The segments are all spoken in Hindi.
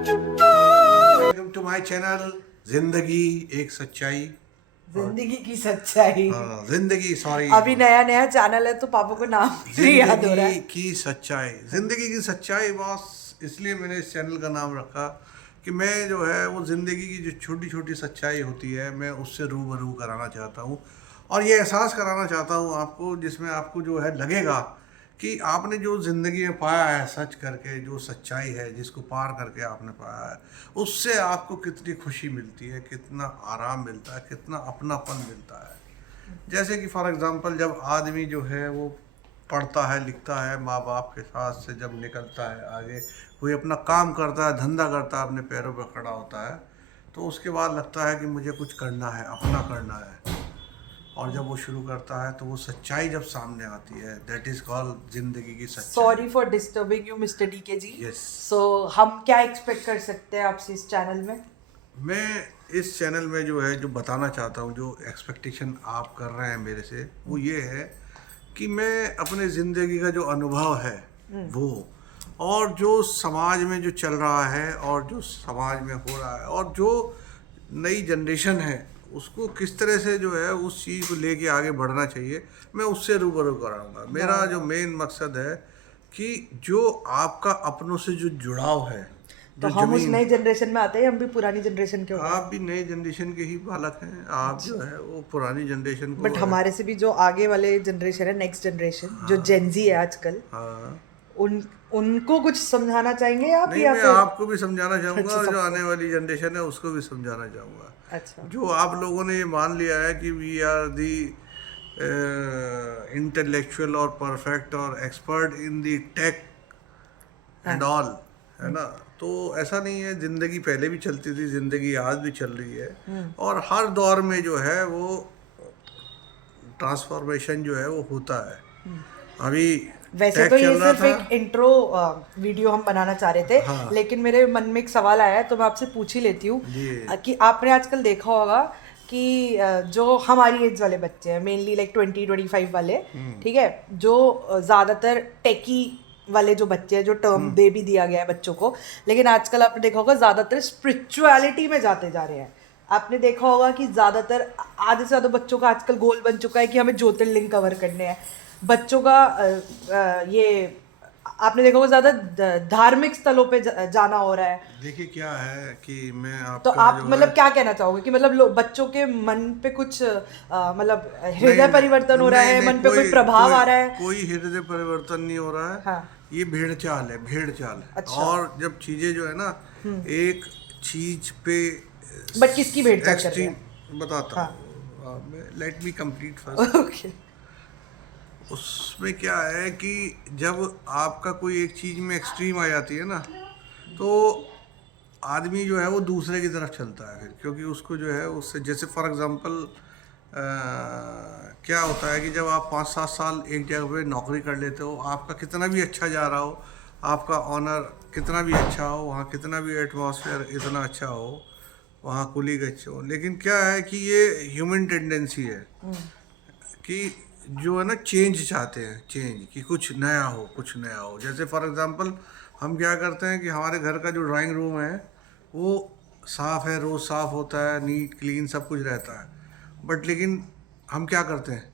वेलकम टू माय चैनल जिंदगी एक सच्चाई। जिंदगी की सच्चाई। जिंदगी सॉरी अभी नया नया चैनल है तो पापा को नाम नहीं याद हो रहा जिंदगी है। की सच्चाई। जिंदगी की सच्चाई बॉस, इसलिए मैंने इस चैनल का नाम रखा कि मैं जो है वो ज़िंदगी की जो छोटी छोटी सच्चाई होती है मैं उससे रूबरू कराना चाहता हूँ और ये एहसास कराना चाहता हूँ आपको, जिसमें आपको जो है लगेगा कि आपने जो ज़िंदगी में पाया है सच करके, जो सच्चाई है जिसको पार करके आपने पाया है, उससे आपको कितनी खुशी मिलती है, कितना आराम मिलता है, कितना अपनापन मिलता है। जैसे कि फॉर एग्ज़ाम्पल जब आदमी जो है वो पढ़ता है लिखता है, माँ बाप के साथ से जब निकलता है आगे, कोई अपना काम करता है, धंधा करता है, अपने पैरों पर खड़ा होता है, तो उसके बाद लगता है कि मुझे कुछ करना है, अपना करना है। और जब वो शुरू करता है तो वो सच्चाई जब सामने आती है, दैट इज़ कॉल्ड ज़िंदगी की सच्चाई। Sorry for disturbing you mister DK ji. Yes. So हम क्या एक्सपेक्ट कर सकते हैं आपसे इस चैनल में? मैं इस चैनल में जो है जो बताना चाहता हूँ, जो एक्सपेक्टेशन आप कर रहे हैं मेरे से, वो ये है कि मैं अपने ज़िंदगी का जो अनुभव है वो, और जो समाज में जो चल रहा है और जो समाज में हो रहा है और जो नई जनरेशन है उसको किस तरह से जो है उस चीज़ को लेके आगे बढ़ना चाहिए, मैं उससे रूबरू कराऊंगा। मेरा जो मेन मकसद है कि जो आपका अपनों से जो जुड़ाव है, तो जो हम उस ज़मीन, नई जनरेशन में आते हैं, हम भी पुरानी जनरेशन के हो गए। आप भी नए जनरेशन के ही बालक हैं, आप जो है वो पुरानी जनरेशन को बट हमारे से भी जो आगे वाले जनरेशन है, नेक्स्ट जनरेशन जो जेनजी है आजकल, हाँ। उन उनको कुछ समझाना चाहेंगे आप नहीं, या मैं फिर? आपको भी समझाना चाहूँगा अच्छा, और जो सबको। आने वाली जनरेशन है उसको भी समझाना चाहूँगा। अच्छा। जो आप लोगों ने ये मान लिया है कि वी आर दी इंटेलेक्चुअल और परफेक्ट और एक्सपर्ट इन दी टेक हाँ। एंड ऑल, है ना, तो ऐसा नहीं है। ज़िंदगी पहले भी चलती थी, ज़िंदगी आज भी चल रही है और हर दौर में जो है वो ट्रांसफॉर्मेशन जो है वो होता है। अभी वैसे टैग तो चल ये रहा सिर्फ था। एक इंट्रो वीडियो हम बनाना चाह रहे थे, हाँ लेकिन मेरे मन में एक सवाल आया है तो मैं आपसे पूछ ही लेती हूँ। जी। कि आपने आजकल देखा होगा कि जो हमारी एज वाले बच्चे हैं, मेनली लाइक 20-25 वाले, ठीक है, जो ज़्यादातर टेकी वाले जो बच्चे हैं, जो टर्म दे भी दिया गया है बच्चों को, लेकिन आजकल आपने देखा होगा ज़्यादातर स्पिरिचुअलिटी में जाते जा रहे हैं। आपने देखा होगा कि ज़्यादातर आधे से ज़्यादा बच्चों का आजकल गोल बन चुका है कि हमें ज्योतिर्लिंग कवर करने हैं। बच्चों का ये आपने देखा होगा ज़्यादा धार्मिक स्थलों पे जाना हो रहा है। देखिए क्या है कि मैं तो आपका आप जो है, मतलब क्या कहना चाहोगे कि मतलब बच्चों के मन पे कुछ मतलब नहीं हृदय परिवर्तन हो रहा नहीं है, नहीं, मन पे कोई कोई प्रभाव कोई आ रहा है? कोई हृदय परिवर्तन नहीं हो रहा है। हाँ। ये भेड़ चाल है, भेड़ चाल है। अच्छा। और जब चीज़ें जो है ना, एक चीज पे बट किसकी भेड़ चाल कर रहे हैं? एक्सट्रीम बताता हाँ। हूँ, let me complete first. Okay. उसमें क्या है कि जब आपका कोई एक चीज़ में एक्सट्रीम आ जाती है ना, तो आदमी जो है वो दूसरे की तरफ चलता है फिर, क्योंकि उसको जो है उससे, जैसे फॉर एग्जांपल क्या होता है कि जब आप 5-7 साल एक जगह पे नौकरी कर लेते हो, आपका कितना भी अच्छा जा रहा हो, आपका ऑनर कितना भी अच्छा हो, वहाँ कितना भी एटमॉस्फेयर इतना अच्छा हो, वहाँ कुलीग अच्छे हो, लेकिन क्या है कि ये ह्यूमन टेंडेंसी है कि जो है ना चेंज चाहते हैं, चेंज कि कुछ नया हो, कुछ नया हो। जैसे फॉर एग्जांपल हम क्या करते हैं कि हमारे घर का जो ड्राइंग रूम है वो साफ़ है, रोज़ साफ़ होता है, नीट क्लीन सब कुछ रहता है, बट लेकिन हम क्या करते हैं,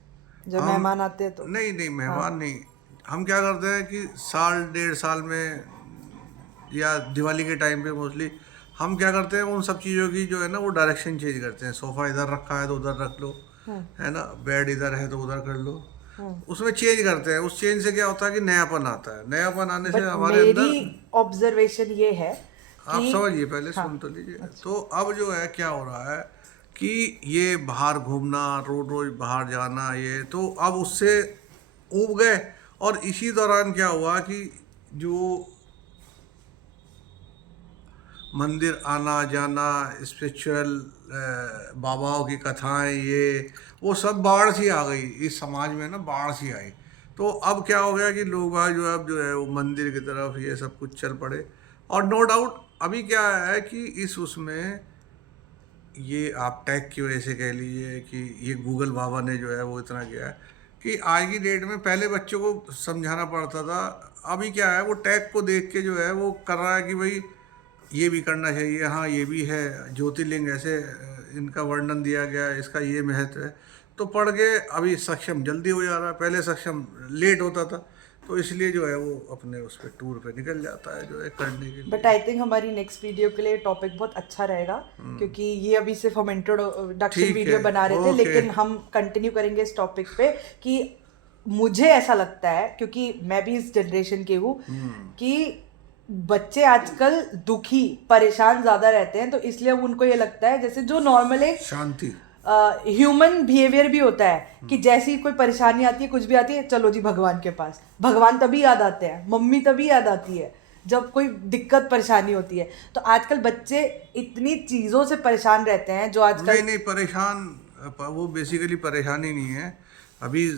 जब हम, मेहमान आते हैं तो? नहीं नहीं हाँ। मेहमान नहीं, हम क्या करते हैं कि साल 1.5 साल में या दिवाली के टाइम पे मोस्टली हम क्या करते हैं, उन सब चीज़ों की जो है ना वो डायरेक्शन चेंज करते हैं। सोफ़ा इधर रखा है तो उधर रख लो, है ना, बेड इधर है तो उधर कर लो, उसमें चेंज करते हैं। उस चेंज से क्या होता है कि नयापन आता है, नयापन आने से बट हमारे मेरी अंदर, ऑब्जर्वेशन ये है आप कि समझिए पहले, हाँ। सुन तो लीजिए। अच्छा। तो अब जो है क्या हो रहा है कि ये बाहर घूमना, रोज रोज बाहर जाना, ये तो अब उससे ऊब गए। और इसी दौरान क्या हुआ कि जो मंदिर आना जाना, स्पिरिचुअल बाबाओं की कथाएं, ये वो सब बाढ़ सी आ गई इस समाज में ना, बाढ़ सी आई। तो अब क्या हो गया कि लोग बाग जो है अब जो है वो मंदिर की तरफ ये सब कुछ चल पड़े। और नो डाउट अभी क्या है कि इस उसमें ये आप टैग की वजह से कह लीजिए कि ये गूगल बाबा ने जो है वो इतना किया है कि आज की डेट में, पहले बच्चों को समझाना पड़ता था, अभी क्या है वो टैग को देख के जो है वो कर रहा है कि भाई ये भी करना चाहिए, हाँ ये भी है, ज्योतिर्लिंग ऐसे इनका वर्णन दिया गया है, इसका ये महत्व है, तो पढ़ के अभी सक्षम जल्दी हो जा रहा है, पहले सक्षम लेट होता था, तो इसलिए जो है वो अपने उस पर टूर पे निकल जाता है जो है करने के लिए। बट आई थिंक हमारी नेक्स्ट वीडियो के लिए टॉपिक बहुत अच्छा रहेगा, क्योंकि ये अभी सिर्फ हम इंट्रोडक्शन ठीक वीडियो है, बना रहे थे, ओके। लेकिन हम कंटिन्यू करेंगे इस टॉपिक पे कि मुझे ऐसा लगता है, क्योंकि मैं भी इस जनरेशन की हूँ, कि बच्चे आजकल दुखी परेशान ज्यादा रहते हैं, तो इसलिए उनको ये लगता है जैसे जो नॉर्मल एक शांति। ह्यूमन बिहेवियर भी होता है कि जैसी कोई परेशानी आती है, कुछ भी आती है, चलो जी भगवान के पास। भगवान तभी याद आते हैं, मम्मी तभी याद आती है जब कोई दिक्कत परेशानी होती है। तो आजकल बच्चे इतनी चीजों से परेशान रहते हैं जो आजकल नहीं परेशान, वो बेसिकली परेशानी नहीं है, अभी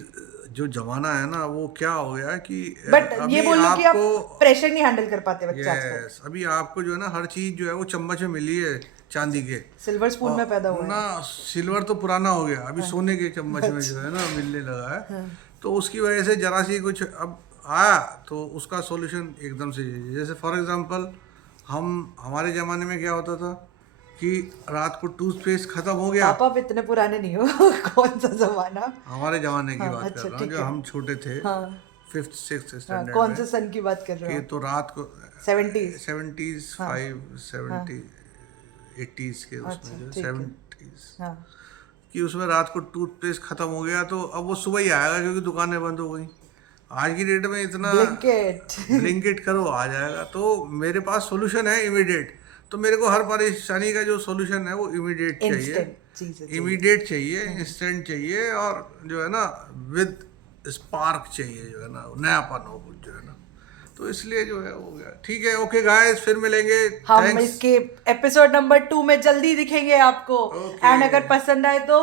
जो जमाना है ना वो क्या हो गया है कि बट ये अभी बोल लो कि आप आपको प्रेशर नहीं हैंडल कर पाते बच्चे आजकल। यस, अभी आपको जो है ना हर चीज जो है वो चम्मच में मिली है चांदी के, सिल्वर स्पून में पैदा हुआ है। ना सिल्वर तो पुराना हो गया, अभी सोने के चम्मच में जो है ना मिलने लगा है, तो उसकी वजह से जरा सी कुछ अब आया तो उसका सॉल्यूशन एकदम से जैसे फॉर एग्जांपल हमारे ज़माने में क्या होता था कि रात को टूथपेस्ट खत्म हो गया। पापा आप इतने पुराने नहीं हो कौन सा जमाना। हमारे ज़माने की बात अच्छा, कर रहा हूँ ठीक जब है। हम छोटे थे, हाँ, 5th 6th हाँ, स्टैंडर्ड कौन में, से सन की बात कर रहे कि हो? तो रात को 70s 70s 70 80s के उसमें अच्छा, जो ठीक है। 70s हाँ, कि उसमें रात को टूथपेस्ट खत्म हो गया तो अब वो सुबह ही आएगा क्योंकि दुकानें बंद हो गई। आज की डेट में इतना ब्लिंकिट करो आ जाएगा, तो मेरे पास सॉल्यूशन है इमीडिएट, तो मेरे को हर परेशानी का जो सॉल्यूशन है वो इमीडिएट चाहिए, इमीडिएट चाहिए, इंस्टेंट चाहिए, और जो है ना विद स्पार्क चाहिए, जो है ना नयापन हो कुछ जो है ना, तो इसलिए जो है हो गया। ठीक है, ओके गाइस, फिर मिलेंगे। हम थैंक्स। इसके एपिसोड नंबर 2 में जल्दी दिखेंगे आपको। Okay. एंड अगर पसंद आए तो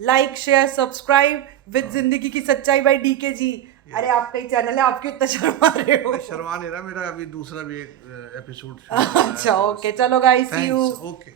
लाइक शेयर सब्सक्राइब विद जिंदगी की सच्चाई बाय डीके जी। अरे आपका ही चैनल है, आप क्यों इतना शर्मा रहे हो? शर्मा नहीं रहा, मेरा अभी दूसरा भी एक एपिसोड अच्छा, ओके, चलो गाइस, सी यू। ओके।